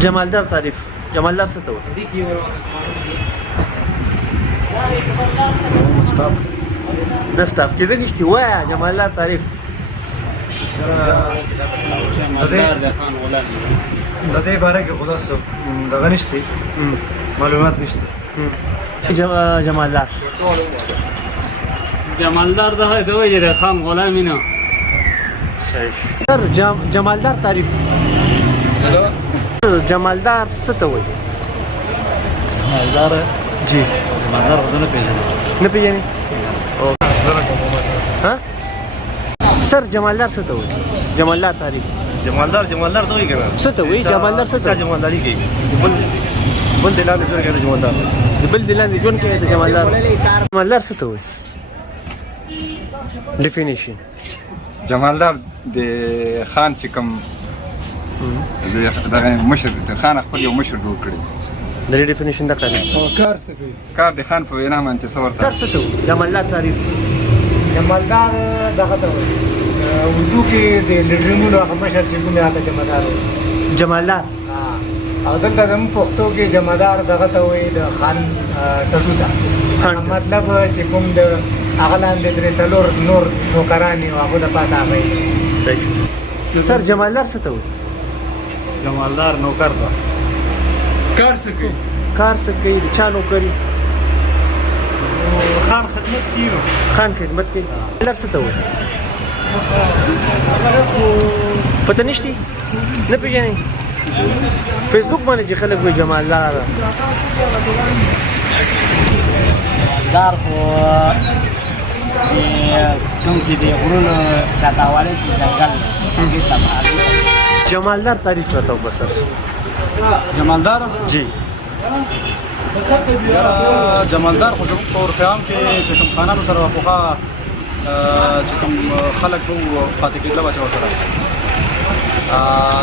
جمالدار تعریف. جمالدار څه ته وایي؟ د سټاف کېده نشته وایه جمالدار تعریف. د دې باره کې خو داسې دغه نشته، معلومات نشته. جمالدار جمالدار دغه د وایي د خان غلام نه. صحیح. سر جمالدار تعریف. جمالدار څه ته وایي؟ جمالدار جی جمالدار خو زه نه پېژنم. نه پېژنې؟ ها سر جمالدار څه ته وایي؟ جمالدار تعریف. جمالدار ته وایي که نه؟ څه ته وایي؟ جمالدار څه ته وایي؟ جمالداري کوي، بل د لاندې ژوند کوي د جمالدار. د بل د لاندې ژوند کوي د جمالدار. جمالدار څه ته وایي؟ ډیفینیشن. جمالدار د خان چې کوم دغه مشر خان خپل یو مشر جوړ کړی. د دې ډیفینیشن دا کار کار د خان په وینا باندې څه ورته کار څه ته وایي؟ جمالدار تعریف. جمالدار دغه ته وایي اردو کې د لیډرینګونو هغه مشر چې کوم هغه جمالدار وایي. جمالدار او دلته زموږ پښتو کې جمالدار دغه ته وایي د خان ټټو ته. مطلب چې کوم د هغه لاندې درې څلور نور نوکران وي او هغو د پاسه هغه وي. صحیح. سر جمالدار څه ته وایي؟ جمالدار نوکر ده. کار څه کوي؟ کار څه کوي؟ د چا نوکري؟ خان خدمت کوي. خان خدمت کوي. جمالدار څه ته وایي؟ پته نشته؟ نه پېژنې؟ فیسبوک باندې چې خلک وایي جمالدار ده. دار خو کوم چې د غرونو چاته حواله شي ځنګل جمالدار تعریف راته وکړه سر. جمالدار جی جمالدار خو زموږ په عرفام کې چې کوم خانانو سره پخوا چې کوم خلک به پاتې کېدله به چې ورسره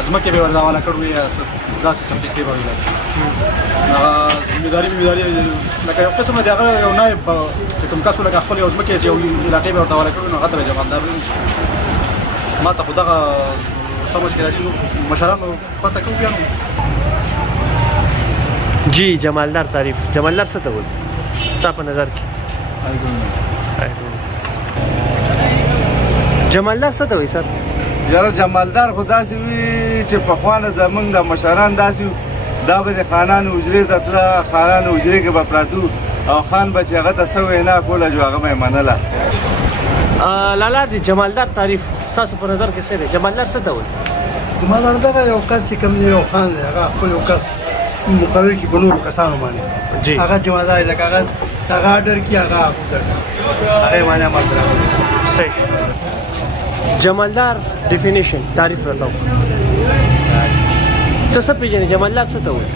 ځمکې به یې ورته حواله کړو یا داسې څه پیسې به وي ذمېداري لکه یو قسم د هغه یو نایب چې کوم کس لکه خپل یو ځمکې یو علاقې به ورته حواله کړو نو هغه ته به جمالدار وایي. ما ته خو دغه سمجھ کې راځي مشرانو پته کوو بیا نو. جی جمالدار تعریف. جمالدار څه ته وایي ستا په نظر کې؟ جمالدار څه ته وایي سر؟ یاره جمالدار خو داسې وي چې پخوانه زمونږ د مشران داسې دا به د خانانو حجرې ته تله، خانانو حجرې کې به پراتو او خان به چې هغه ته څه وینا کوله جو هغه به یې منله. لالا د جمالدار تعریف ستاسو په نظر کې څه دی؟ جمالدار څه ته وایي؟ جمالدار دغه یو کس چې کوم دی یو خان دی هغه خپل یو کس مقرر کړي په نورو کسانو باندې هغه جمالدار لکه هغه آرډر کړي هغه هغه یې معنی عمل راغلی. صحیح. جمالدار ډیفینیشن تعریف راته وکړه. ته څه پېژنې جمالدار څه ته وایي؟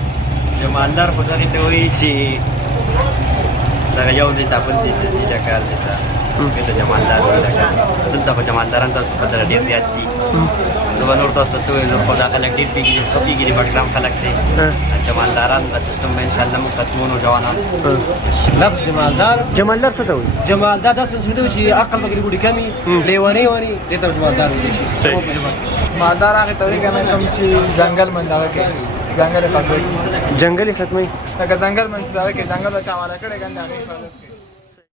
جمالدار خو دغې ته وایي چې دغه یو ځای ته بل ځای ته ځي دا کار دی ته دې ته جمالدار وایي. دلته خو جمالداران تاسو په ډېر زیات دي. زه به نور تاسو ته څه ووایم، زه خو دا خلک ډېر پېژني ښه پېژني بډګرام خلک دی. جمالداران دا سیستم به انشاءالله موږ ختمو نوجوانان. لفظ جمالدار څه ته وایي؟ جمالدار داسې څه دی چې عقل پکې ګوډې کمي لیونۍ ونی دې ته جمالدار وایي شي. مالدار هغه ته وایي که نه کوم چې ځنګل منځ هغه کې ځنګل یې ختموي. ځنګل یې ختموي. لکه ځنګل منځ هغه کې ځنګل به چا حواله کړی ګنې هغې حفاظت کوي.